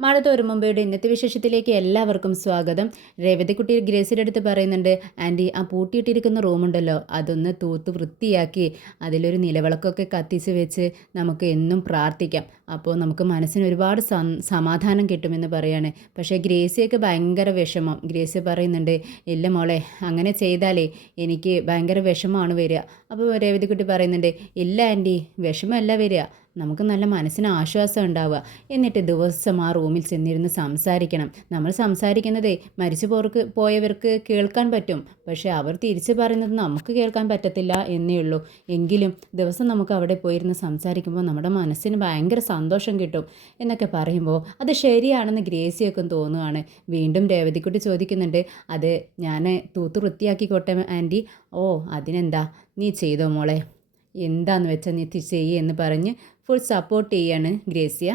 മാളത്തോരു മുമ്പയുടെ ഇന്നത്തെ വിശേഷത്തിലേക്ക് എല്ലാവർക്കും സ്വാഗതം. രേവതിക്കുട്ടി ഗ്രേസിയുടെ അടുത്ത് പറയുന്നുണ്ട്, ആൻറ്റി ആ പൂട്ടിയിട്ടിരിക്കുന്ന റൂമുണ്ടല്ലോ അതൊന്ന് തൂത്ത് വൃത്തിയാക്കി അതിലൊരു നിലവിളക്കൊക്കെ കത്തിച്ച് വെച്ച് നമുക്ക് എന്നും പ്രാർത്ഥിക്കാം. അപ്പോൾ നമുക്ക് മനസ്സിന് ഒരുപാട് സമാധാനം കിട്ടുമെന്ന് പറയാണ്. പക്ഷേ ഗ്രേസിയൊക്കെ ഭയങ്കര വിഷമം. ഗ്രേസി പറയുന്നുണ്ട്, ഇല്ല മോളെ അങ്ങനെ ചെയ്താലേ എനിക്ക് ഭയങ്കര വിഷമമാണ് വരിക. അപ്പോൾ രേവതിക്കുട്ടി പറയുന്നുണ്ട്, ഇല്ല ആൻറ്റി വിഷമമല്ല വരിക, നമുക്ക് നല്ല മനസ്സിന് ആശ്വാസം ഉണ്ടാവുക. എന്നിട്ട് ദിവസം ആ റൂമിൽ ചെന്നിരുന്ന് സംസാരിക്കണം. നമ്മൾ സംസാരിക്കുന്നതേ മരിച്ചു പോയവർക്ക് കേൾക്കാൻ പറ്റും, പക്ഷേ അവർ തിരിച്ചു പറയുന്നത് നമുക്ക് കേൾക്കാൻ പറ്റത്തില്ല എന്നേ ഉള്ളൂ. എങ്കിലും ദിവസം നമുക്ക് അവിടെ പോയിരുന്ന് സംസാരിക്കുമ്പോൾ നമ്മുടെ മനസ്സിന് ഭയങ്കര സന്തോഷം കിട്ടും എന്നൊക്കെ പറയുമ്പോൾ അത് ശരിയാണെന്ന് ഗ്രേസിയൊക്കെ തോന്നുകയാണ്. വീണ്ടും രേവതിക്കുട്ടി ചോദിക്കുന്നുണ്ട്, അത് ഞാൻ തൂത്ത് വൃത്തിയാക്കിക്കോട്ടെ ആൻറ്റി. ഓ അതിനെന്താ, നീ ചെയ്തോ മോളെ, എന്താന്ന് വെച്ചാൽ നീ എന്ന് പറഞ്ഞ് ഫുൾ സപ്പോർട്ട് ചെയ്യാണ് ഗ്രേസിയ.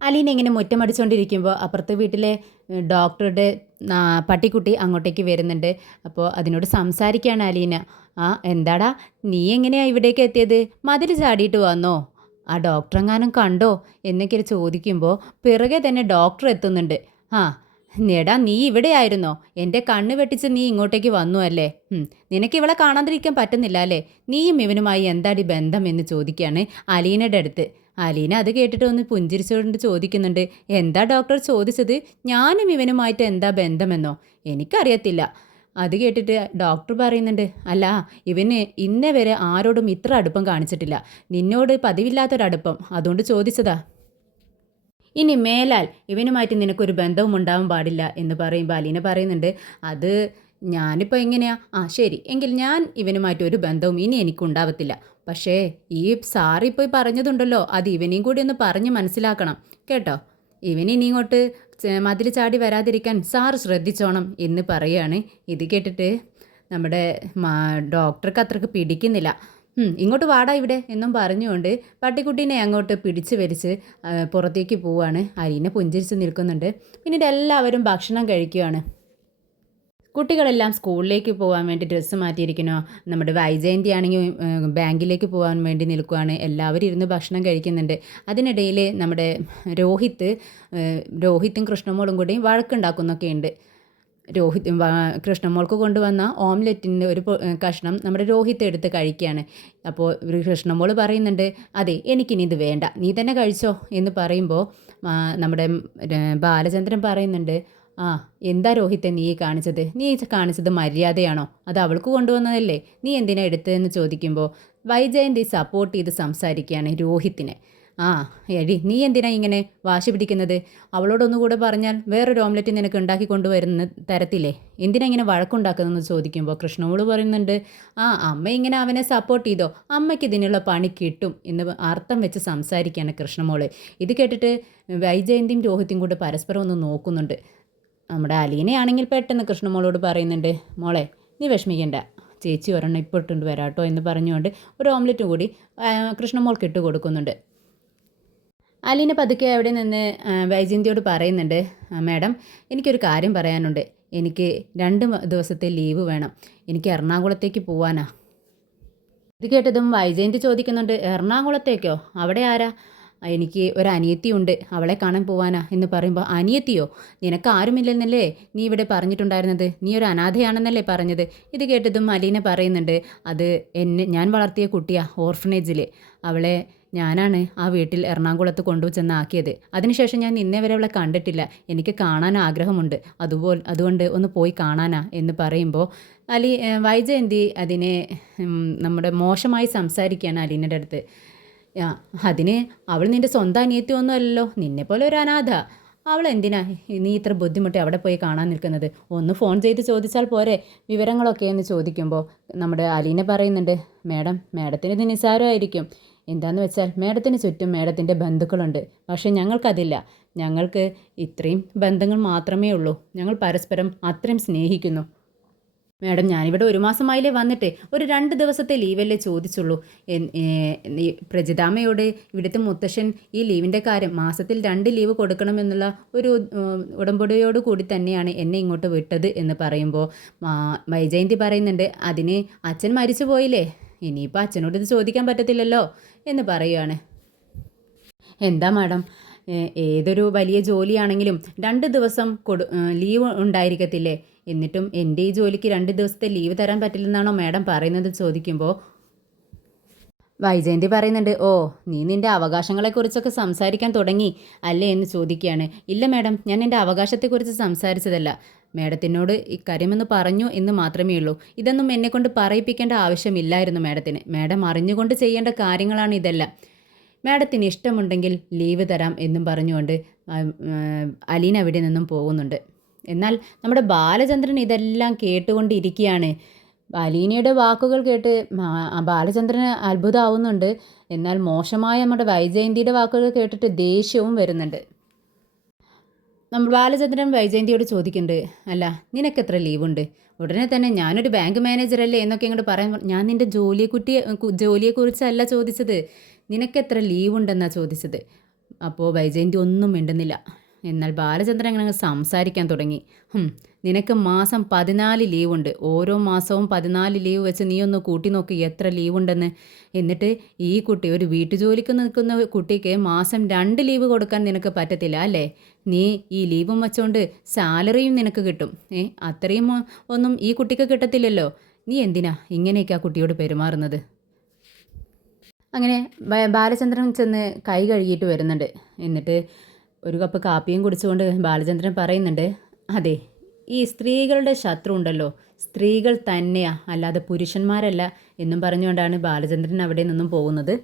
അലീന ഇങ്ങനെ മുറ്റമടിച്ചുകൊണ്ടിരിക്കുമ്പോൾ അപ്പുറത്തെ വീട്ടിലെ ഡോക്ടറുടെ പട്ടിക്കുട്ടി അങ്ങോട്ടേക്ക് വരുന്നുണ്ട്. അപ്പോൾ അതിനോട് സംസാരിക്കുകയാണ് അലീന. ആ എന്താടാ, നീ എങ്ങനെയാണ് ഇവിടേക്ക് എത്തിയത്? മതിൽ ചാടിയിട്ട് വന്നോ? ആ ഡോക്ടറെങ്ങാനും കണ്ടോ എന്നൊക്കെ ചോദിക്കുമ്പോൾ പിറകെ തന്നെ ഡോക്ടർ എത്തുന്നുണ്ട്. ആ നേടാ, നീ ഇവിടെ ആയിരുന്നോ? എൻ്റെ കണ്ണ് വെട്ടിച്ച് നീ ഇങ്ങോട്ടേക്ക് വന്നു അല്ലേ? നിനക്ക് ഇവളെ കാണാതിരിക്കാൻ പറ്റുന്നില്ല അല്ലേ? നീയും ഇവനുമായി എന്താടി ബന്ധം എന്ന് ചോദിക്കുകയാണ് അലീനയുടെ അടുത്ത്. അലീന അത് കേട്ടിട്ട് ഒന്ന് പുഞ്ചിരിച്ചുകൊണ്ട് ചോദിക്കുന്നുണ്ട്, എന്താ ഡോക്ടർ ചോദിച്ചത്? ഞാനും ഇവനുമായിട്ട് എന്താ ബന്ധമെന്നോ? എനിക്കറിയത്തില്ല. അത് കേട്ടിട്ട് ഡോക്ടർ പറയുന്നുണ്ട്, അല്ല ഇവന് ഇന്നേ വരെ ആരോടും ഇത്ര അടുപ്പം കാണിച്ചിട്ടില്ല, നിന്നോട് പതിവില്ലാത്തൊരടുപ്പം, അതുകൊണ്ട് ചോദിച്ചതാ. ഇനി മേലാൽ ഇവനുമായിട്ട് നിനക്കൊരു ബന്ധവും ഉണ്ടാവാൻ പാടില്ല എന്ന് പറയുമ്പോൾ അലീന പറയുന്നുണ്ട്, അത് ഞാനിപ്പോൾ എങ്ങനെയാ? ശരി എങ്കിൽ ഞാൻ ഇവനുമായിട്ട് ഒരു ബന്ധവും ഇനി എനിക്കുണ്ടാവത്തില്ല. പക്ഷേ ഈ സാറിപ്പോൾ പറഞ്ഞതുണ്ടല്ലോ, അത് ഇവനെയും കൂടി ഒന്ന് പറഞ്ഞ് മനസ്സിലാക്കണം കേട്ടോ. ഇവനിനി ഇങ്ങോട്ട് മതിൽ ചാടി വരാതിരിക്കാൻ സാറ് ശ്രദ്ധിച്ചോണം എന്ന് പറയുകയാണ്. ഇത് കേട്ടിട്ട് നമ്മുടെ ഡോക്ടർക്ക് അത്രക്ക് പിടിക്കുന്നില്ല. ഇങ്ങോട്ട് വാടാ ഇവിടെ എന്നും പറഞ്ഞുകൊണ്ട് പട്ടിക്കുട്ടീനെ അങ്ങോട്ട് പിടിച്ച് വലിച്ച് പുറത്തേക്ക് പോവാണ്. അലീന പുഞ്ചിരിച്ച് നിൽക്കുന്നുണ്ട്. പിന്നീട് എല്ലാവരും ഭക്ഷണം കഴിക്കുകയാണ്. കുട്ടികളെല്ലാം സ്കൂളിലേക്ക് പോകാൻ വേണ്ടി ഡ്രസ്സ് മാറ്റിയിരിക്കണോ. നമ്മുടെ വൈജയന്തി ആണെങ്കിൽ ബാങ്കിലേക്ക് പോകാൻ വേണ്ടി നിൽക്കുകയാണ്. എല്ലാവരും ഇരുന്ന് ഭക്ഷണം കഴിക്കുന്നുണ്ട്. അതിനിടയിൽ നമ്മുടെ രോഹിത്തും കൃഷ്ണമോളും കൂടി വഴക്കുണ്ടാക്കുന്നൊക്കെ ഉണ്ട്. കൃഷ്ണമോൾക്ക് കൊണ്ടുവന്ന ഓംലെറ്റിൻ്റെ ഒരു കഷ്ണം നമ്മുടെ രോഹിത്ത് എടുത്ത് കഴിക്കുകയാണ്. അപ്പോൾ കൃഷ്ണമോൾ പറയുന്നുണ്ട്, അതെ എനിക്കിനി ഇത് വേണ്ട, നീ തന്നെ കഴിച്ചോ എന്ന് പറയുമ്പോൾ നമ്മുടെ ബാലചന്ദ്രൻ പറയുന്നുണ്ട്, എന്താ രോഹിത്തെ നീ കാണിച്ചത് മര്യാദയാണോ? അത് അവൾക്ക് കൊണ്ടുവന്നതല്ലേ, നീ എന്തിനാ എടുത്തതെന്ന് ചോദിക്കുമ്പോൾ വൈജയന്തി സപ്പോർട്ട് ചെയ്ത് സംസാരിക്കുകയാണ് രോഹിത്തിനെ. എടി നീ എന്തിനാ ഇങ്ങനെ വാശി പിടിക്കുന്നത്? അവളോടൊന്നുകൂടെ പറഞ്ഞാൽ വേറൊരു ഓംലെറ്റ് നിനക്ക് ഉണ്ടാക്കി കൊണ്ടുവരുന്ന തരത്തില്ലേ, എന്തിനാ ഇങ്ങനെ വഴക്കുണ്ടാക്കുന്നതെന്ന് ചോദിക്കുമ്പോൾ കൃഷ്ണമോള് പറയുന്നുണ്ട്, അമ്മ ഇങ്ങനെ അവനെ സപ്പോർട്ട് ചെയ്തോ, അമ്മയ്ക്ക് ഇതിനുള്ള പണി കിട്ടും എന്ന് അർത്ഥം വെച്ച് സംസാരിക്കുകയാണ് കൃഷ്ണമോള്. ഇത് കേട്ടിട്ട് വൈജയന്തിയും രോഹിത്തും കൂടെ പരസ്പരം ഒന്ന് നോക്കുന്നുണ്ട്. നമ്മുടെ അലീനയാണെങ്കിൽ പെട്ടെന്ന് കൃഷ്ണമോളോട് പറയുന്നുണ്ട്, മോളെ നീ വിഷമിക്കണ്ട, ചേച്ചി ഒരെണ്ണം ഇപ്പോൾ ഇട്ടുകൊണ്ട് വരാട്ടോ എന്ന് പറഞ്ഞുകൊണ്ട് ഒരു ഓംലെറ്റും കൂടി കൃഷ്ണമോൾക്ക് ഇട്ട് കൊടുക്കുന്നുണ്ട്. അലീന പതുക്കെ അവിടെ നിന്ന് വൈജയന്തിയോട് പറയുന്നുണ്ട്, മാഡം എനിക്കൊരു കാര്യം പറയാനുണ്ട്, എനിക്ക് 2 ദിവസത്തെ ലീവ് വേണം, എനിക്ക് എറണാകുളത്തേക്ക് പോവാനാ. ഇത് കേട്ടതും വൈജയന്തി ചോദിക്കുന്നുണ്ട്, എറണാകുളത്തേക്കോ? അവിടെ ആരാ? എനിക്ക് ഒരു അനിയത്തിയുണ്ട്, അവളെ കാണാൻ പോവാനാ എന്ന് പറയുമ്പോൾ, അനിയത്തിയോ? നിനക്ക് ആരുമില്ലെന്നല്ലേ നീ ഇവിടെ പറഞ്ഞിട്ടുണ്ടായിരുന്നത്, നീ ഒരു അനാഥയാണെന്നല്ലേ പറഞ്ഞത്. ഇത് കേട്ടതും അലീന പറയുന്നുണ്ട്, അത് ഞാൻ വളർത്തിയ കുട്ടിയാ ഓർഫനേജിൽ, അവളെ ഞാനാണ് ആ വീട്ടിൽ എറണാകുളത്ത് കൊണ്ടുചെന്നാക്കിയത്. അതിനുശേഷം ഞാൻ ഇന്നേ വരെ അവളെ കണ്ടിട്ടില്ല, എനിക്ക് കാണാൻ ആഗ്രഹമുണ്ട്, അതുകൊണ്ട് ഒന്ന് പോയി കാണാനാ എന്ന് പറയുമ്പോൾ വൈജയന്തി അതിനെ നമ്മുടെ മോശമായി സംസാരിക്കുകയാണ് അലീനയുടെ അടുത്ത്. അതിന് അവൾ നിൻ്റെ സ്വന്തം അനിയത്തിയൊന്നും അല്ലല്ലോ, നിന്നെപ്പോലെ ഒരു അനാഥ, അവൾ എന്തിനാ നീ ഇത്ര ബുദ്ധിമുട്ടി അവിടെ പോയി കാണാൻ നിൽക്കുന്നത്? ഒന്ന് ഫോൺ ചെയ്ത് ചോദിച്ചാൽ പോരെ വിവരങ്ങളൊക്കെ എന്ന് ചോദിക്കുമ്പോൾ നമ്മുടെ അലീന പറയുന്നുണ്ട്, മാഡത്തിന് ഇത് നിസ്സാരമായിരിക്കും, എന്താന്ന് വെച്ചാൽ മാഡത്തിന് ചുറ്റും മാഡത്തിൻ്റെ ബന്ധുക്കളുണ്ട്, പക്ഷേ ഞങ്ങൾക്കതില്ല, ഞങ്ങൾക്ക് ഇത്രയും ബന്ധങ്ങൾ മാത്രമേ ഉള്ളൂ, ഞങ്ങൾ പരസ്പരം അത്രയും സ്നേഹിക്കുന്നു. മാഡം ഞാനിവിടെ 1 മാസമായില്ലേ വന്നിട്ട്, ഒരു 2 ദിവസത്തെ ലീവല്ലേ ചോദിച്ചുള്ളൂ. പ്രജിതാമ്മയോട് ഇവിടുത്തെ മുത്തശ്ശൻ ഈ ലീവിൻ്റെ കാര്യം മാസത്തിൽ 2 ലീവ് കൊടുക്കണമെന്നുള്ള ഒരു ഉടമ്പടിയോട് കൂടി തന്നെയാണ് എന്നെ ഇങ്ങോട്ട് വിട്ടത് എന്ന് പറയുമ്പോൾ വൈജയന്തി പറയുന്നുണ്ട്, അതിന് അച്ഛൻ മരിച്ചു പോയില്ലേ, ഇനിയിപ്പോൾ അച്ഛനോട് ഇത് ചോദിക്കാൻ പറ്റത്തില്ലല്ലോ എന്ന് പറയുകയാണ്. എന്താ മാഡം ഏതൊരു വലിയ ജോലിയാണെങ്കിലും 2 ദിവസം ലീവ് ഉണ്ടായിരിക്കത്തില്ലേ? എന്നിട്ടും എൻ്റെ ഈ ജോലിക്ക് 2 ദിവസത്തെ ലീവ് തരാൻ പറ്റില്ലെന്നാണോ മാഡം പറയുന്നത് ചോദിക്കുമ്പോൾ വൈജയന്തി പറയുന്നുണ്ട്, ഓ നീ നിൻ്റെ അവകാശങ്ങളെക്കുറിച്ചൊക്കെ സംസാരിക്കാൻ തുടങ്ങി അല്ലേ എന്ന് ചോദിക്കുകയാണ്. ഇല്ല മാഡം, ഞാൻ എൻ്റെ അവകാശത്തെക്കുറിച്ച് സംസാരിച്ചതല്ല. മാഡത്തിനോട് ഇക്കാര്യമെന്ന് പറഞ്ഞു എന്ന് മാത്രമേ ഉള്ളൂ. ഇതൊന്നും എന്നെക്കൊണ്ട് പറയിപ്പിക്കേണ്ട ആവശ്യമില്ലായിരുന്നു മാഡത്തിന്. മാഡം അറിഞ്ഞുകൊണ്ട് ചെയ്യേണ്ട കാര്യങ്ങളാണ് ഇതെല്ലാം. മാഡത്തിന് ഇഷ്ടമുണ്ടെങ്കിൽ ലീവ് തരാം എന്നും പറഞ്ഞുകൊണ്ട് അലീന അവിടെ നിന്നും പോകുന്നുണ്ട്. എന്നാൽ നമ്മുടെ ബാലചന്ദ്രൻ ഇതെല്ലാം കേട്ടുകൊണ്ടിരിക്കുകയാണ്. അലീനയുടെ വാക്കുകൾ കേട്ട് ബാലചന്ദ്രന് അത്ഭുതമാവുന്നുണ്ട്. എന്നാൽ മോശമായ നമ്മുടെ വൈജയന്തിയുടെ വാക്കുകൾ കേട്ടിട്ട് ദേഷ്യവും വരുന്നുണ്ട്. നമ്മൾ ബാലചന്ദ്രൻ വൈജയന്തിയോട് ചോദിക്കുന്നുണ്ട്, അല്ല നിനക്ക് എത്ര ലീവുണ്ട്? ഉടനെ തന്നെ ഞാനൊരു ബാങ്ക് മാനേജറല്ലേ എന്നൊക്കെ ഇങ്ങോട്ട് പറയാൻ, ഞാൻ നിൻ്റെ ജോലിയെക്കുറിച്ചല്ല ചോദിച്ചത്, നിനക്ക് എത്ര ലീവുണ്ടെന്നാണ് ചോദിച്ചത്. അപ്പോൾ വൈജയന്തി ഒന്നും മിണ്ടുന്നില്ല. എന്നാൽ ബാലചന്ദ്രൻ അങ്ങനെ സംസാരിക്കാൻ തുടങ്ങി. നിനക്ക് മാസം 14 ലീവുണ്ട്. ഓരോ മാസവും 14 ലീവ് വെച്ച് നീ ഒന്ന് കൂട്ടി നോക്കി എത്ര ലീവുണ്ടെന്ന്. എന്നിട്ട് ഈ കുട്ടി, ഒരു വീട്ടുജോലിക്ക് നിൽക്കുന്ന കുട്ടിക്ക് മാസം 2 ലീവ് കൊടുക്കാൻ നിനക്ക് പറ്റത്തില്ല അല്ലേ? നീ ഈ ലീവും വെച്ചുകൊണ്ട് സാലറിയും നിനക്ക് കിട്ടും. അത്രയും ഒന്നും ഈ കുട്ടിക്ക് കിട്ടത്തില്ലല്ലോ. നീ എന്തിനാ ഇങ്ങനെയൊക്കെ ആ കുട്ടിയോട് പെരുമാറുന്നത്? അങ്ങനെ ബാലചന്ദ്രൻ ചെന്ന് കൈ കഴുകിയിട്ട് വരുന്നുണ്ട്. എന്നിട്ട് ഒരു കപ്പ് കാപ്പിയും കുടിച്ചുകൊണ്ട് ബാലചന്ദ്രൻ പറയുന്നുണ്ട്, അതെ, ഈ സ്ത്രീകളുടെ ശത്രു ഉണ്ടല്ലോ, സ്ത്രീകൾ തന്നെയാ, അല്ലാതെ പുരുഷന്മാരല്ല എന്നും പറഞ്ഞുകൊണ്ടാണ് ബാലചന്ദ്രൻ അവിടെ നിന്നും പോകുന്നത്.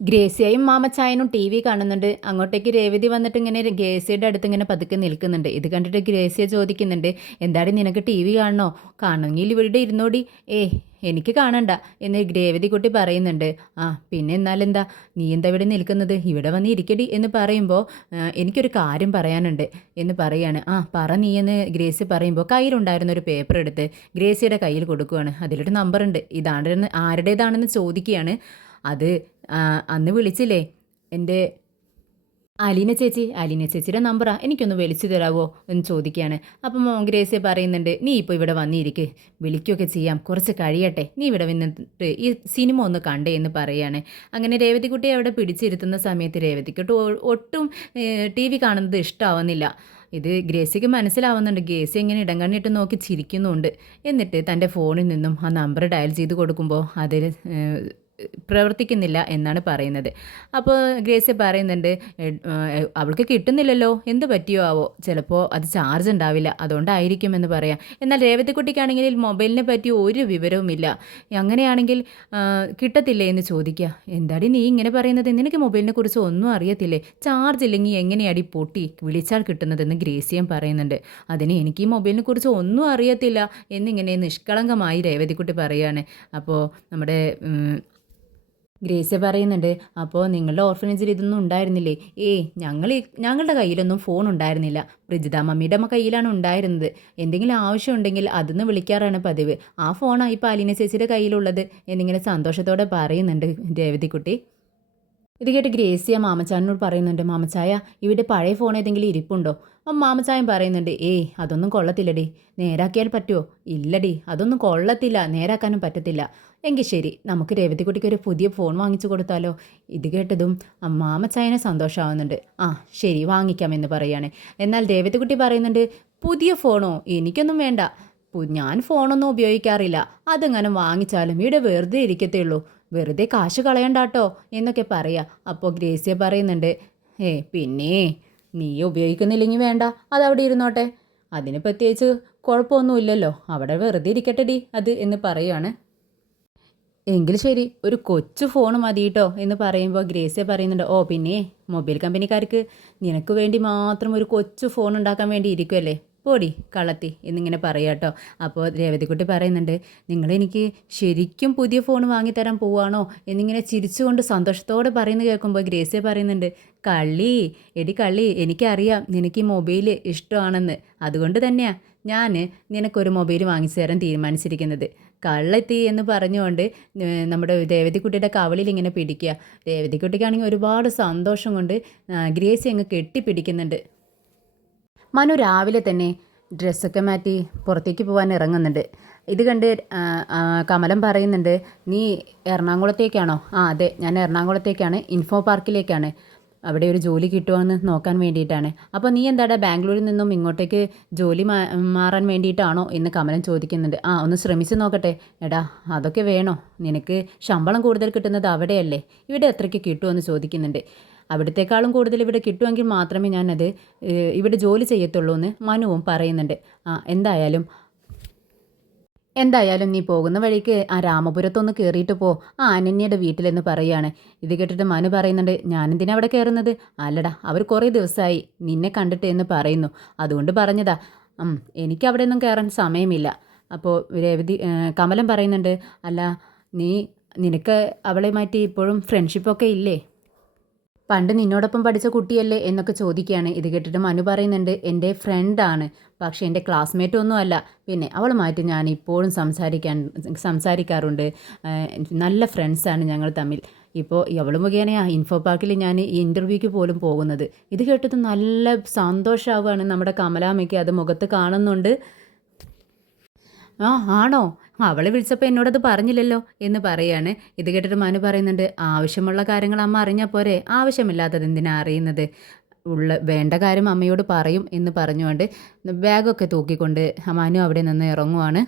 ഗ്രേസിയയും മാമച്ചായനും ടി വി കാണുന്നുണ്ട്. അങ്ങോട്ടേക്ക് രേവതി വന്നിട്ട് ഇങ്ങനെ ഗ്രേസിയുടെ അടുത്ത് ഇങ്ങനെ പതുക്കെ നിൽക്കുന്നുണ്ട്. ഇത് കണ്ടിട്ട് ഗ്രേസിയ ചോദിക്കുന്നുണ്ട്, എന്താടി നിനക്ക് ടി വി കാണണോ? കാണണമെങ്കിൽ ഇവിടെ ഇരുന്നോടി. എനിക്ക് കാണണ്ട എന്ന് രേവതി കുട്ടി പറയുന്നുണ്ട്. പിന്നെ എന്നാലെന്താ, നീ എന്താ ഇവിടെ നിൽക്കുന്നത്? ഇവിടെ വന്ന് ഇരിക്കടി എന്ന് പറയുമ്പോൾ എനിക്കൊരു കാര്യം പറയാനുണ്ട് എന്ന് പറയാണ്. പറ നീ എന്ന് ഗ്രേസി പറയുമ്പോൾ കയ്യിലുണ്ടായിരുന്ന ഒരു പേപ്പർ എടുത്ത് ഗ്രേസിയുടെ കയ്യിൽ കൊടുക്കുകയാണ്. അതിലൊരു നമ്പറുണ്ട്. ഇതാണെന്ന് ആരുടേതാണെന്ന് ചോദിക്കുകയാണ്. അത് അന്ന് വിളിച്ചില്ലേ എൻ്റെ അലീന ചേച്ചിയുടെ നമ്പറാ, എനിക്കൊന്ന് വിളിച്ചു തരാവോ എന്ന് ചോദിക്കുകയാണ്. അപ്പം ഗ്രേസി പറയുന്നുണ്ട്, നീ ഇപ്പോൾ ഇവിടെ വന്നിരിക്ക്, വിളിക്കുകയൊക്കെ ചെയ്യാം, കുറച്ച് കഴിയട്ടെ, നീ ഇവിടെ വന്നിട്ട് ഈ സിനിമ ഒന്ന് കണ്ടേ എന്ന് പറയുകയാണ്. അങ്ങനെ രേവതിക്കുട്ടിയെ അവിടെ പിടിച്ചിരുത്തുന്ന സമയത്ത് രേവതിക്കുട്ടി ഒട്ടും ടി വി കാണുന്നത് ഇഷ്ടമാവുന്നില്ല. ഇത് ഗ്രേസിക്ക് മനസ്സിലാവുന്നുണ്ട്. ഗ്രേസി ഇങ്ങനെ ഇടം കണ്ണിട്ട് നോക്കി ചിരിക്കുന്നുണ്ട്. എന്നിട്ട് തൻ്റെ ഫോണിൽ നിന്നും ആ നമ്പർ ഡയൽ ചെയ്ത് കൊടുക്കുമ്പോൾ അതിൽ പ്രവർത്തിക്കുന്നില്ല എന്നാണ് പറയുന്നത്. അപ്പോൾ ഗ്രേസി പറയുന്നുണ്ട്, അവൾക്ക് കിട്ടുന്നില്ലല്ലോ, എന്ത് പറ്റിയോ ആവോ, ചിലപ്പോൾ അത് ചാർജ് ഉണ്ടാവില്ല, അതുകൊണ്ടായിരിക്കും എന്ന് പറയാം. എന്നാൽ രേവതിക്കുട്ടിക്കാണെങ്കിൽ മൊബൈലിനെ പറ്റി ഒരു വിവരവുമില്ല. അങ്ങനെയാണെങ്കിൽ കിട്ടത്തില്ലേ എന്ന് ചോദിക്കുക. എന്താടി നീ ഇങ്ങനെ പറയുന്നത്? നിനക്ക് മൊബൈലിനെ കുറിച്ച് ഒന്നും അറിയത്തില്ലേ? ചാർജ് ഇല്ലെങ്കിൽ എങ്ങനെയാടി പൊട്ടി വിളിച്ചാൽ കിട്ടുന്നതെന്ന് ഗ്രേസിയും പറയുന്നുണ്ട്. അതിന് എനിക്ക് ഈ മൊബൈലിനെ കുറിച്ച് ഒന്നും അറിയത്തില്ല എന്നിങ്ങനെ നിഷ്കളങ്കമായി രേവതിക്കുട്ടി പറയുകയാണ്. അപ്പോൾ നമ്മുടെ ഗ്രേസി പറയുന്നുണ്ട്, അപ്പോൾ നിങ്ങളുടെ ഓർഫനേജിൽ ഇതൊന്നും ഉണ്ടായിരുന്നില്ലേ? ഞങ്ങളുടെ കയ്യിലൊന്നും ഫോൺ ഉണ്ടായിരുന്നില്ല. പ്രജിത മമ്മിയുടെ കയ്യിലാണ് ഉണ്ടായിരുന്നത്. എന്തെങ്കിലും ആവശ്യമുണ്ടെങ്കിൽ അതിന്ന് വിളിക്കാറാണ് പതിവ്. ആ ഫോണാണ് ഇപ്പോൾ അലീന ചേച്ചിയുടെ കയ്യിലുള്ളത് എന്നിങ്ങനെ സന്തോഷത്തോടെ പറയുന്നുണ്ട് രേവതിക്കുട്ടി. ഇത് കേട്ട് ഗ്രേസിയ മാമച്ചായനോട് പറയുന്നുണ്ട്, മാമച്ചായ ഇവിടെ പഴയ ഫോൺ ഏതെങ്കിലും ഇരിപ്പുണ്ടോ? മാമച്ചായൻ പറയുന്നുണ്ട്, അതൊന്നും കൊള്ളത്തില്ലടി, നേരാക്കിയാൽ പറ്റുമോ? ഇല്ലടി, അതൊന്നും കൊള്ളത്തില്ല, നേരാക്കാനും പറ്റത്തില്ല. എങ്കിൽ ശരി, നമുക്ക് രേവതിക്കുട്ടിക്ക് ഒരു പുതിയ ഫോൺ വാങ്ങിച്ചു കൊടുത്താലോ? ഇത് കേട്ടതും മാമച്ചായനെ സന്തോഷമാവുന്നുണ്ട്. ശരി, വാങ്ങിക്കാമെന്ന് പറയാണ്. എന്നാൽ രേവതിക്കുട്ടി പറയുന്നുണ്ട്, പുതിയ ഫോണോ? എനിക്കൊന്നും വേണ്ട, ഞാൻ ഫോണൊന്നും ഉപയോഗിക്കാറില്ല, അതെങ്ങനെ വാങ്ങിച്ചാലും ഇവിടെ വെറുതെ ഇരിക്കത്തേ ഉള്ളൂ, വെറുതെ കാശ് കളയണ്ടാട്ടോ എന്നൊക്കെ പറയാം. അപ്പോൾ ഗ്രേസിയ പറയുന്നുണ്ട്, പിന്നെ നീ ഉപയോഗിക്കുന്നില്ലെങ്കിൽ വേണ്ട, അതവിടെ ഇരുന്നോട്ടെ, അതിന് പ്രത്യേകിച്ച് കുഴപ്പമൊന്നുമില്ലല്ലോ, അവിടെ വെറുതെ ഇരിക്കട്ടെടി അത് എന്ന് പറയുകയാണ്. എങ്കിൽ ശരി, ഒരു കൊച്ചു ഫോൺ മതി കേട്ടോ എന്ന് പറയുമ്പോൾ ഗ്രേസിയ പറയുന്നുണ്ട്, പിന്നെ മൊബൈൽ കമ്പനിക്കാർക്ക് നിനക്ക് വേണ്ടി മാത്രം ഒരു കൊച്ചു ഫോൺ ഉണ്ടാക്കാൻ വേണ്ടി ഇരിക്കുമല്ലേ, പോടി കളത്തി എന്നിങ്ങനെ പറയാം കേട്ടോ. അപ്പോൾ രേവതിക്കുട്ടി പറയുന്നുണ്ട്, നിങ്ങളെനിക്ക് ശരിക്കും പുതിയ ഫോൺ വാങ്ങിത്തരാൻ പോവാണോ എന്നിങ്ങനെ ചിരിച്ചുകൊണ്ട് സന്തോഷത്തോടെ പറയുന്നത് കേൾക്കുമ്പോൾ ഗ്രേസിയ പറയുന്നുണ്ട്, എടി കള്ളി, എനിക്കറിയാം നിനക്ക് ഈ മൊബൈൽ ഇഷ്ടമാണെന്ന്, അതുകൊണ്ട് തന്നെയാണ് ഞാൻ നിനക്കൊരു മൊബൈൽ വാങ്ങിച്ചു തരാൻ തീരുമാനിച്ചിരിക്കുന്നത്. കള്ളെത്തി എന്ന് പറഞ്ഞുകൊണ്ട് നമ്മുടെ രേവതിക്കുട്ടിയുടെ കവളിൽ ഇങ്ങനെ പിടിക്കുക. രേവതിക്കുട്ടിക്കാണെങ്കിൽ ഒരുപാട് സന്തോഷം കൊണ്ട് ഗ്രേസി അങ്ങ് കെട്ടിപ്പിടിക്കുന്നുണ്ട്. മനു രാവിലെ തന്നെ ഡ്രസ്സൊക്കെ മാറ്റി പുറത്തേക്ക് പോകാൻ ഇറങ്ങുന്നുണ്ട്. ഇത് കണ്ട് കമലം പറയുന്നുണ്ട്, നീ എറണാകുളത്തേക്കാണോ? അതെ, ഞാൻ എറണാകുളത്തേക്കാണ്, ഇൻഫോ പാർക്കിലേക്കാണ്. അവിടെ ഒരു ജോലി കിട്ടുമോയെന്ന് നോക്കാൻ വേണ്ടിയിട്ടാണ്. അപ്പോൾ നീ എന്താടാ ബാംഗ്ലൂരിൽ നിന്നും ഇങ്ങോട്ടേക്ക് ജോലി മാറാൻ വേണ്ടിയിട്ടാണോ എന്ന് കമലൻ ചോദിക്കുന്നുണ്ട്. ആ ഒന്ന് ശ്രമിച്ച് നോക്കട്ടെ. എടാ അതൊക്കെ വേണോ? നിനക്ക് ശമ്പളം കൂടുതൽ കിട്ടുന്നത് അവിടെയല്ലേ, ഇവിടെ എത്രയ്ക്ക് കിട്ടുമെന്ന് ചോദിക്കുന്നുണ്ട്. അവിടത്തേക്കാളും കൂടുതൽ ഇവിടെ കിട്ടുമെങ്കിൽ മാത്രമേ ഞാനത് ഇവിടെ ജോലി ചെയ്യത്തുള്ളൂ എന്ന് മനുവും പറയുന്നുണ്ട്. എന്തായാലും നീ പോകുന്ന വഴിക്ക് ആ രാമപുരത്തൊന്ന് കയറിയിട്ട് പോ, ആ അനന്യയുടെ വീട്ടിലെന്ന് പറയുകയാണ്. ഇത് കേട്ടിട്ട് മനു പറയുന്നുണ്ട്, ഞാനെന്തിനാ അവിടെ കയറുന്നത്? അല്ലടാ, അവർ കുറേ ദിവസമായി നിന്നെ കണ്ടിട്ട് എന്ന് പറയുന്നു, അതുകൊണ്ട് പറഞ്ഞതാ. എനിക്ക് അവിടെ ഒന്നും കയറാൻ സമയമില്ല. അപ്പോൾ കമലം പറയുന്നുണ്ട്, അല്ല നിനക്ക് അവളെ മാറ്റി ഇപ്പോഴും ഫ്രണ്ട്ഷിപ്പൊക്കെ ഇല്ലേ? പണ്ട് നിന്നോടൊപ്പം പഠിച്ച കുട്ടിയല്ലേ എന്നൊക്കെ ചോദിക്കുകയാണ്. ഇത് കേട്ടിട്ട് മനു പറയുന്നുണ്ട്, എൻ്റെ ഫ്രണ്ടാണ്, പക്ഷേ എൻ്റെ ക്ലാസ്മേറ്റ് ഒന്നും അല്ല. പിന്നെ അവളുമായിട്ട് ഞാൻ ഇപ്പോഴും സംസാരിക്കാറുണ്ട്. നല്ല ഫ്രണ്ട്സാണ് ഞങ്ങൾ തമ്മിൽ. ഇപ്പോൾ അവൾ മുഖേനയാണ് ഇൻഫോ പാർക്കിൽ ഞാൻ ഈ ഇൻ്റർവ്യൂക്ക് പോലും പോകുന്നത്. ഇത് കേട്ടത് നല്ല സന്തോഷമാവുകയാണ് നമ്മുടെ കമലാമ്മയ്ക്ക്. അത് മുഖത്ത് കാണുന്നുണ്ട്. ആണോ? അവളെ വിളിച്ചപ്പോൾ എന്നോടത് പറഞ്ഞില്ലല്ലോ എന്ന് പറയാണ്. ഇത് കേട്ടിട്ട് മനു പറയുന്നുണ്ട്, ആവശ്യമുള്ള കാര്യങ്ങൾ അമ്മ അറിഞ്ഞാൽ പോരെ, ആവശ്യമില്ലാത്തത് എന്തിനാ അറിയുന്നത്? വേണ്ട കാര്യം അമ്മയോട് പറയും എന്ന് പറഞ്ഞുകൊണ്ട് ബാഗൊക്കെ തൂക്കിക്കൊണ്ട് മനു അവിടെ നിന്ന് ഇറങ്ങുവാണ്.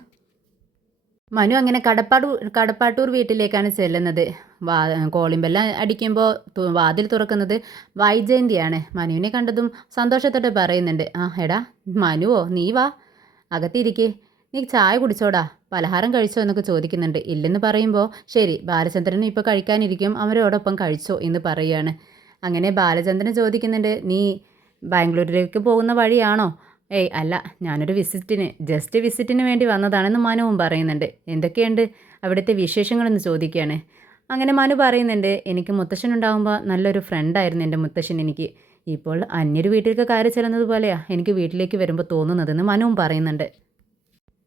മനു അങ്ങനെ കടപ്പാട്ടൂർ വീട്ടിലേക്കാണ് ചെല്ലുന്നത്. കോളിംഗ് ബെല്ല് അടിക്കുമ്പോൾ വാതിൽ തുറക്കുന്നത് വൈജയന്തിയാണ്. മനുവിനെ കണ്ടതും സന്തോഷത്തോടെ പറയുന്നുണ്ട്, എടാ മനുവോ, നീ വാ, അകത്തിരിക്കേ, നീ ചായ കുടിച്ചോടാ, പലഹാരം കഴിച്ചോ എന്നൊക്കെ ചോദിക്കുന്നുണ്ട്. ഇല്ലെന്ന് പറയുമ്പോൾ ശരി, ബാലചന്ദ്രനും ഇപ്പോൾ കഴിക്കാനിരിക്കും, അവരോടൊപ്പം കഴിച്ചോ എന്ന് പറയുകയാണ്. അങ്ങനെ ബാലചന്ദ്രൻ ചോദിക്കുന്നുണ്ട്, നീ ബാംഗ്ലൂരിലേക്ക് പോകുന്ന വഴിയാണോ? ഏയ് അല്ല, ഞാനൊരു ജസ്റ്റ് വിസിറ്റിന് വേണ്ടി വന്നതാണെന്ന് മനുവും പറയുന്നുണ്ട്. എന്തൊക്കെയുണ്ട് അവിടുത്തെ വിശേഷങ്ങളെന്ന് ചോദിക്കുകയാണ്. അങ്ങനെ മനു പറയുന്നുണ്ട്, എനിക്ക് മുത്തശ്ശനുണ്ടാകുമ്പോൾ നല്ലൊരു ഫ്രണ്ടായിരുന്നു എൻ്റെ മുത്തശ്ശൻ എനിക്ക്. ഇപ്പോൾ അന്യൊരു വീട്ടിലേക്ക് കയറി ചെല്ലുന്നത് പോലെയാണ് എനിക്ക് വീട്ടിലേക്ക് വരുമ്പോൾ തോന്നുന്നതെന്ന് മനുവും പറയുന്നുണ്ട്.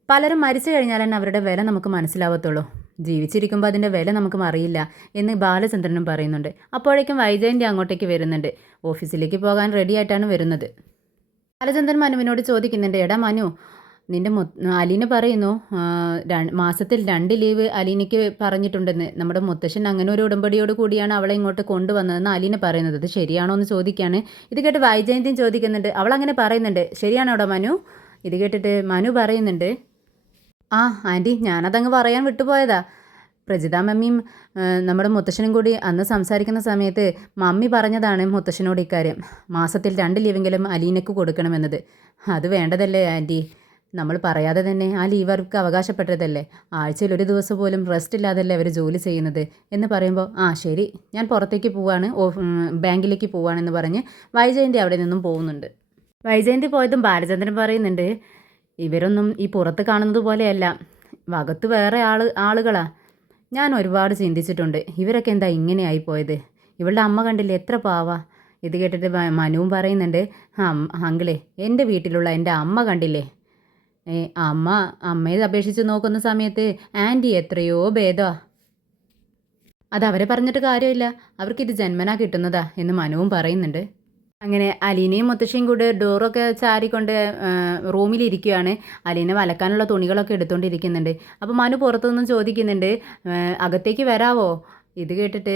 പലരും മരിച്ചു കഴിഞ്ഞാൽ തന്നെ അവരുടെ വില നമുക്ക് മനസ്സിലാവത്തുള്ളൂ, ജീവിച്ചിരിക്കുമ്പോൾ അതിൻ്റെ വില നമുക്കും അറിയില്ല എന്ന് ബാലചന്ദ്രനും പറയുന്നുണ്ട്. അപ്പോഴേക്കും വൈജയന്തി അങ്ങോട്ടേക്ക് വരുന്നുണ്ട്. ഓഫീസിലേക്ക് പോകാൻ റെഡി ആയിട്ടാണ് വരുന്നത്. ബാലചന്ദ്രൻ മനുവിനോട് ചോദിക്കുന്നുണ്ട്, എടാ മനു, നിൻ്റെ അലീന പറയുന്നു മാസത്തിൽ 2 ലീവ് അലീനയ്ക്ക് പറഞ്ഞിട്ടുണ്ടെന്ന്. നമ്മുടെ മുത്തശ്ശൻ അങ്ങനെ ഒരു ഉടമ്പടിയോട് കൂടിയാണ് അവളെ ഇങ്ങോട്ട് കൊണ്ടുവന്നതെന്ന് അലീന പറയുന്നത്. അത് ശരിയാണോ എന്ന് ചോദിക്കുകയാണ്. ഇത് കേട്ട് വൈജയന്തിയും ചോദിക്കുന്നുണ്ട്, അവളങ്ങനെ പറയുന്നുണ്ട്, ശരിയാണോടാ മനു? ഇത് കേട്ടിട്ട് മനു പറയുന്നുണ്ട്, ആൻറ്റി, ഞാനതങ്ങ് പറയാൻ വിട്ടുപോയതാ. പ്രജിത മമ്മിയും നമ്മുടെ മുത്തശ്ശനും കൂടി അന്ന് സംസാരിക്കുന്ന സമയത്ത് മമ്മി പറഞ്ഞതാണ് മുത്തശ്ശനോട് ഇക്കാര്യം, മാസത്തിൽ 2 ലീവെങ്കിലും അലീനയ്ക്ക് കൊടുക്കണമെന്നത്. അത് വേണ്ടതല്ലേ ആൻറ്റി, നമ്മൾ പറയാതെ തന്നെ ആ ലീവ് അവർക്ക് അവകാശപ്പെട്ടതല്ലേ, ആഴ്ചയിൽ ഒരു ദിവസം പോലും റെസ്റ്റ് ഇല്ലാതല്ലേ അവർ ജോലി ചെയ്യുന്നത് എന്ന് പറയുമ്പോൾ, ശരി, ഞാൻ പുറത്തേക്ക് പോവാണ്, ബാങ്കിലേക്ക് പോവാണെന്ന് പറഞ്ഞ് വൈജയന്തി അവിടെ നിന്നും പോകുന്നുണ്ട്. വൈജയന്തി പോയതും ബാലചന്ദ്രൻ പറയുന്നുണ്ട്, ഇവരൊന്നും ഈ പുറത്ത് കാണുന്നത് പോലെയല്ല, അകത്ത് വേറെ ആളുകളാ. ഞാൻ ഒരുപാട് ചിന്തിച്ചിട്ടുണ്ട്, ഇവരൊക്കെ എന്താ ഇങ്ങനെ ആയിപ്പോയത്? ഇവളുടെ അമ്മ കണ്ടില്ലേ, എത്ര പാവാ. ഇത് കേട്ടിട്ട് മനുവും പറയുന്നുണ്ട്, അങ്കിളേ, എൻ്റെ വീട്ടിലുള്ള എൻ്റെ അമ്മ കണ്ടില്ലേ, അമ്മയെ അപേക്ഷിച്ച് നോക്കുന്ന സമയത്ത് ആൻറ്റി എത്രയോ ഭേദമാണ്. അതവരെ പറഞ്ഞിട്ട് കാര്യമില്ല, അവർക്കിത് ജന്മനാ കിട്ടുന്നതാ എന്ന് മനുവും പറയുന്നുണ്ട്. അങ്ങനെ അലീനയും മുത്തശ്ശിയും കൂടെ ഡോറൊക്കെ ചാരിക്കൊണ്ട് റൂമിലിരിക്കുകയാണ്. അലീന വലക്കാനുള്ള തുണികളൊക്കെ എടുത്തുകൊണ്ടിരിക്കുന്നുണ്ട്. അപ്പോൾ മനു പുറത്തുനിന്നും ചോദിക്കുന്നുണ്ട്, അകത്തേക്ക് വരാവോ? ഇത് കേട്ടിട്ട്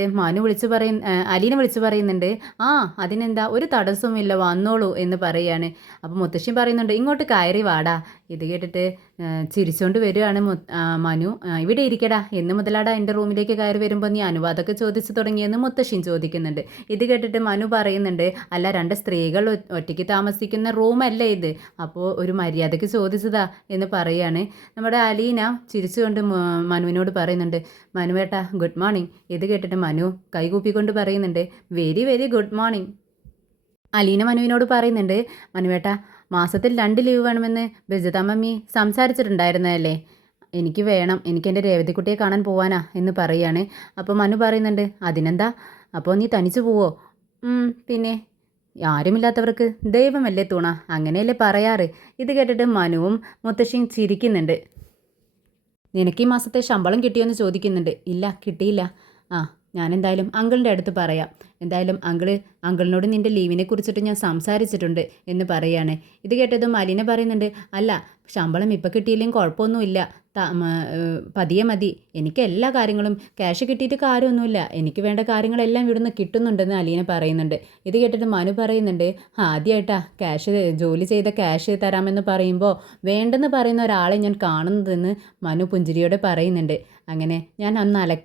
അലീന വിളിച്ച് പറയുന്നുണ്ട്, അതിനെന്താ, ഒരു തടസ്സവുമില്ല, വന്നോളൂ എന്ന് പറയുകയാണ്. അപ്പോൾ മുത്തശ്ശി പറയുന്നുണ്ട്, ഇങ്ങോട്ട് കയറി വാടാ. ഇത് കേട്ടിട്ട് ചിരിച്ചുകൊണ്ട് വരികയാണ് മനു. ഇവിടെ ഇരിക്കടാ, എന്ന് മുതലാടാ എൻ്റെ റൂമിലേക്ക് കയറി വരുമ്പോൾ നീ അനുവാദമൊക്കെ ചോദിച്ചു തുടങ്ങിയെന്ന് മുത്തശ്ശിയും ചോദിക്കുന്നുണ്ട്. ഇത് കേട്ടിട്ട് മനു പറയുന്നുണ്ട്, അല്ല, 2 സ്ത്രീകൾ ഒറ്റയ്ക്ക് താമസിക്കുന്ന റൂമല്ലേ ഇത്, അപ്പോൾ ഒരു മര്യാദയ്ക്ക് ചോദിച്ചതാ എന്ന് പറയുകയാണ്. നമ്മുടെ അലീന ചിരിച്ചുകൊണ്ട് മനുവിനോട് പറയുന്നുണ്ട്, മനുവേട്ടാ ഗുഡ് മോർണിംഗ്. ഇത് കേട്ടിട്ട് മനു കൈകൂപ്പിക്കൊണ്ട് പറയുന്നുണ്ട്, very very good morning. Aleena മനുവിനോട് പറയുന്നുണ്ട്, മനുവേട്ടാ, മാസത്തിൽ 2 ലീവ് വേണമെന്ന് ബിജിത മമ്മി സംസാരിച്ചിട്ടുണ്ടായിരുന്നതല്ലേ, എനിക്ക് വേണം, എനിക്ക് എൻ്റെ രേവതിക്കുട്ടിയെ കാണാൻ പോവാനാ എന്ന് പറയുകയാണ്. അപ്പോൾ മനു പറയുന്നുണ്ട്, അതിനെന്താ, അപ്പോൾ നീ തനിച്ച് പോവോ? പിന്നെ ആരുമില്ലാത്തവർക്ക് ദൈവമല്ലേ തുണ, അങ്ങനെയല്ലേ പറയാറ്. ഇത് കേട്ടിട്ട് മനുവും മുത്തശ്ശിയും ചിരിക്കുന്നുണ്ട്. നിനക്ക് ഈ മാസത്തെ ശമ്പളം കിട്ടിയോ എന്ന് ചോദിക്കുന്നുണ്ട്. ഇല്ല, കിട്ടിയില്ല. ഞാനെന്തായാലും അങ്കിളിൻ്റെ അടുത്ത് പറയാം. എന്തായാലും അങ്കിളിനോട് നിൻ്റെ ലീവിനെ കുറിച്ചിട്ട് ഞാൻ സംസാരിച്ചിട്ടുണ്ട് എന്ന് പറയാണ്. ഇത് കേട്ടതും അലീന പറയുന്നുണ്ട്, അല്ല ശമ്പളം ഇപ്പം കിട്ടിയില്ലെങ്കിൽ കുഴപ്പമൊന്നുമില്ല, പതിയെ മതി, എനിക്ക് എല്ലാ കാര്യങ്ങളും ക്യാഷ് കിട്ടിയിട്ട് കാര്യമൊന്നുമില്ല, എനിക്ക് വേണ്ട കാര്യങ്ങളെല്ലാം ഇവിടുന്ന് കിട്ടുന്നുണ്ടെന്ന് അലീന പറയുന്നുണ്ട്. ഇത് കേട്ടിട്ട് മനു പറയുന്നുണ്ട്, ആദ്യമായിട്ടാ ജോലി ചെയ്ത ക്യാഷ് തരാമെന്ന് പറയുമ്പോൾ വേണ്ടെന്ന് പറയുന്ന ഒരാളെ ഞാൻ കാണുന്നതെന്ന് മനു പുഞ്ചിരിയോടെ പറയുന്നുണ്ട്. അങ്ങനെ ഞാൻ അന്ന്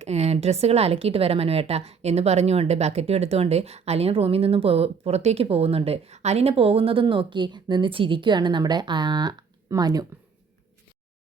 ഡ്രസ്സുകൾ അലക്കിയിട്ട് വരാം മനുവേട്ടാ എന്ന് പറഞ്ഞുകൊണ്ട് ബക്കറ്റും എടുത്തുകൊണ്ട് അലീന റൂമിൽ നിന്നും പുറത്തേക്ക് പോകുന്നുണ്ട്. അലീന പോകുന്നതും നോക്കി നിന്ന് ചിരിക്കുകയാണ് നമ്മുടെ മനു.